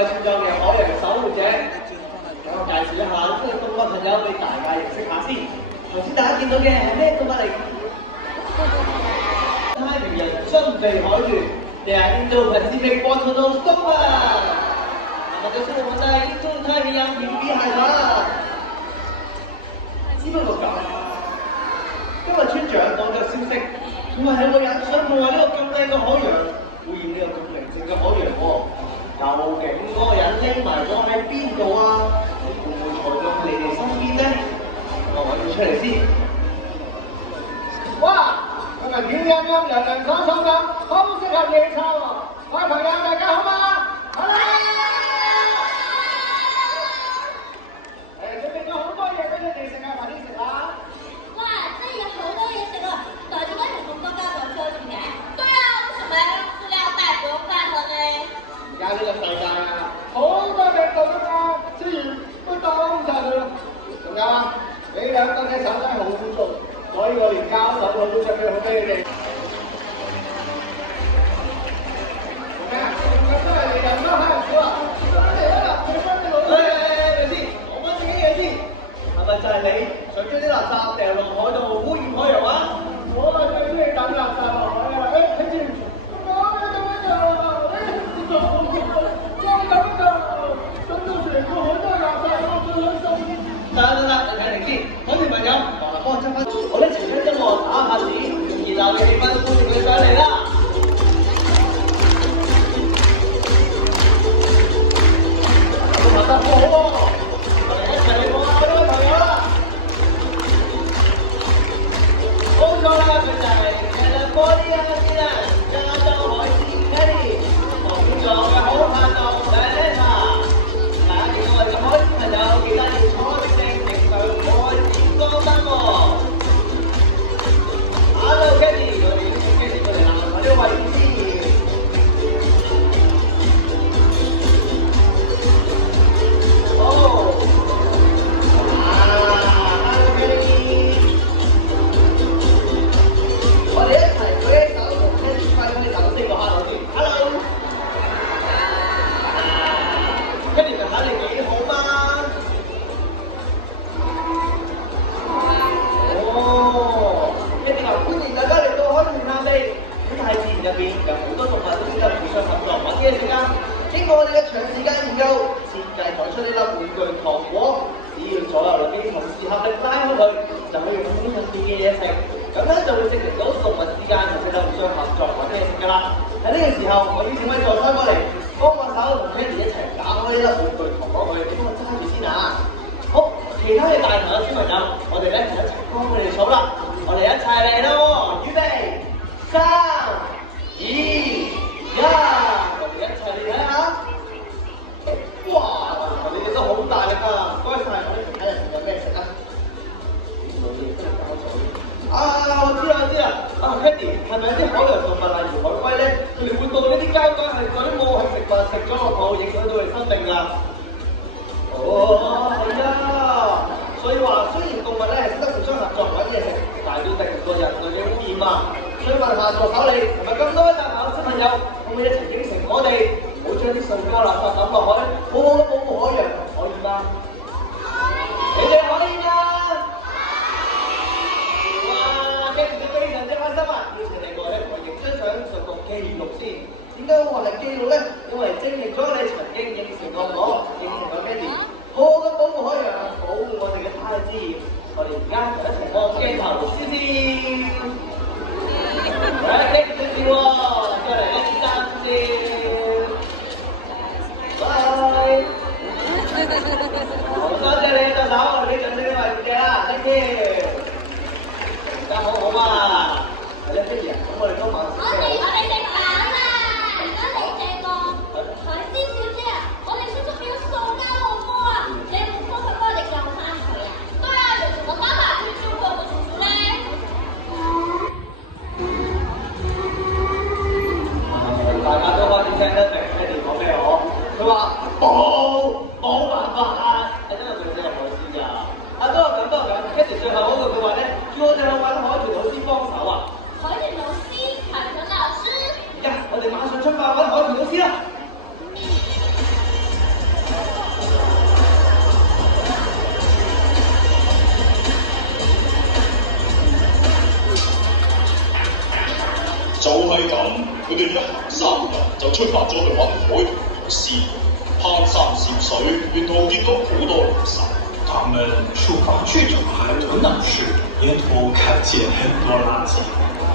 位創作嘅海洋守護者，等我介紹一下呢個動物朋友俾大家認識下先。頭先大家見到嘅係咩動物嚟？太平洋深地海豚，they are Indo-Pacific bottlenose dolphin。那麼就是我們的印度太平洋平鼻海豚。只不過咁，今日村長講咗消息，佢話有個人想破壞呢個咁靚嘅海洋，污染呢個咁寧靜嘅海洋喎。究竟嗰個人匿埋咗喺邊度啊？會唔會坐咗喺你哋身邊咧？我揾佢出嚟先。哇！今日天陰陰、涼涼爽爽咁，好適合野餐喎！各位朋友，大家好嗎？好啦！準備咗好多嘢俾你哋食啊，快啲食啦！哇！真係有好多嘢食啊！但係點解同咁多家長相處嘅？對啊，為什麼要用塑料袋不用飯盒呢？而家呢個世界啊，好多病毒啊嘛，資源都當晒佢啦。仲有啊，你兩個嘅手真係好污糟，所以我連膠手套都準備好俾你哋。做咩啊？咁真係你又唔啱喺度笑啊？快啲嚟啦！你翻啲老師。咪先，講翻自己嘢先。係咪就係你想將啲垃圾掉落海度污染海洋啊？我咪最中意抌垃圾落海啊！睇住，我咁樣做，做咁做，抌到成個海都係垃圾，我最開心。得，你睇定先。海豚朋友，幫我執翻。我哋齊聲音樂打下子，熱鬧嘅氣氛歡迎佢上嚟啦！拍得好好喎！我哋一齊嚟望下呢位朋友啦！冇錯啦，佢就係 California 加州海豚 Kenny， 同座嘅好拍檔 Vanessa。大家見到我哋嘅海豚朋友，記得要坐定定，迎上海豚光燈喎。Hello Kenny， 我哋要請 Kenny 過嚟行下呢個位置先。經過我哋嘅長時間研究，設計出呢粒玩具糖果，只要左右兩邊同時合力拉開佢，就可以揾到入邊嘅嘢食。咁咧就會證明到動物之間係識得互相合作揾嘢食㗎啦。喺呢個時候，我邀請位助手過嚟，幫我手同 Kenny 一齊打開呢粒玩具糖果佢，幫我揸住先啊！好，其他嘅大朋友小朋友，我哋咧就一齊幫佢哋數啦。我哋一齊嚟啦喎！預備，3、2、1。我哋一齊嚟睇下，哇！你哋都好大力啊！唔該晒，我哋睇下仲有咩食啊？老嘢真係交咗啊！我知啦，Kenny 係咪有啲海洋動物例如海龜咧？佢哋會當呢啲膠袋係嗰啲冇係食物食咗落肚，影響到佢生命㗎？哦，係啊！所以話雖然動物咧係識得互相合作揾嘢食，但係都敵唔過人類嘅污染啊！所以問下助手你同埋咁多位大朋友小朋友，可唔可以一齊應承我哋，唔好將啲塑膠垃圾抌落海，好好咁保護海洋，可以嗎？你哋可以嗎？哇！跟住你非常之開心啊！邀請你過嚟同我影張相做個記錄先。點解我話係記錄咧？因為證明咗你曾經應承過我，應承過 Kenny，好好咁保護海洋，保護我哋嘅大自然。我哋而家就一齊望鏡頭先。嚟，呢個先喎，再嚟一張先，拜。好多謝你嘅助手，我哋俾掌聲呢位小姐啦 ，thank you。大家好好嘛？係咧，Kenny，咁我哋今晚食咩？我哋食飯啦！而家你這個海鮮小姐啊，我哋叔叔要塑膠好多啊！你有冇方法幫我哋救翻佢啊？對啊，有什麼方法可以救回我們叔叔咧？大家都開始聽得明 Kenny 講咩我？佢話冇辦法啊！係真係最真係海鮮㗎。啊，都係咁，Kenny 最後嗰句佢話咧，叫我哋去揾海豚老師幫手啊！海豚老師，海豚老師。呀，我哋馬上出發揾海豚老師啦！佢哋一行3日就出發咗去揾海豚老師，攀山涉水，沿途見到好多龍神。他們出發去找海豚老師，沿途看見很多垃圾。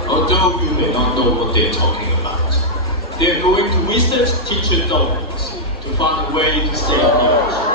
Although you may not know what they're talking about, they're going to research teacher dogs to find a way to save nature.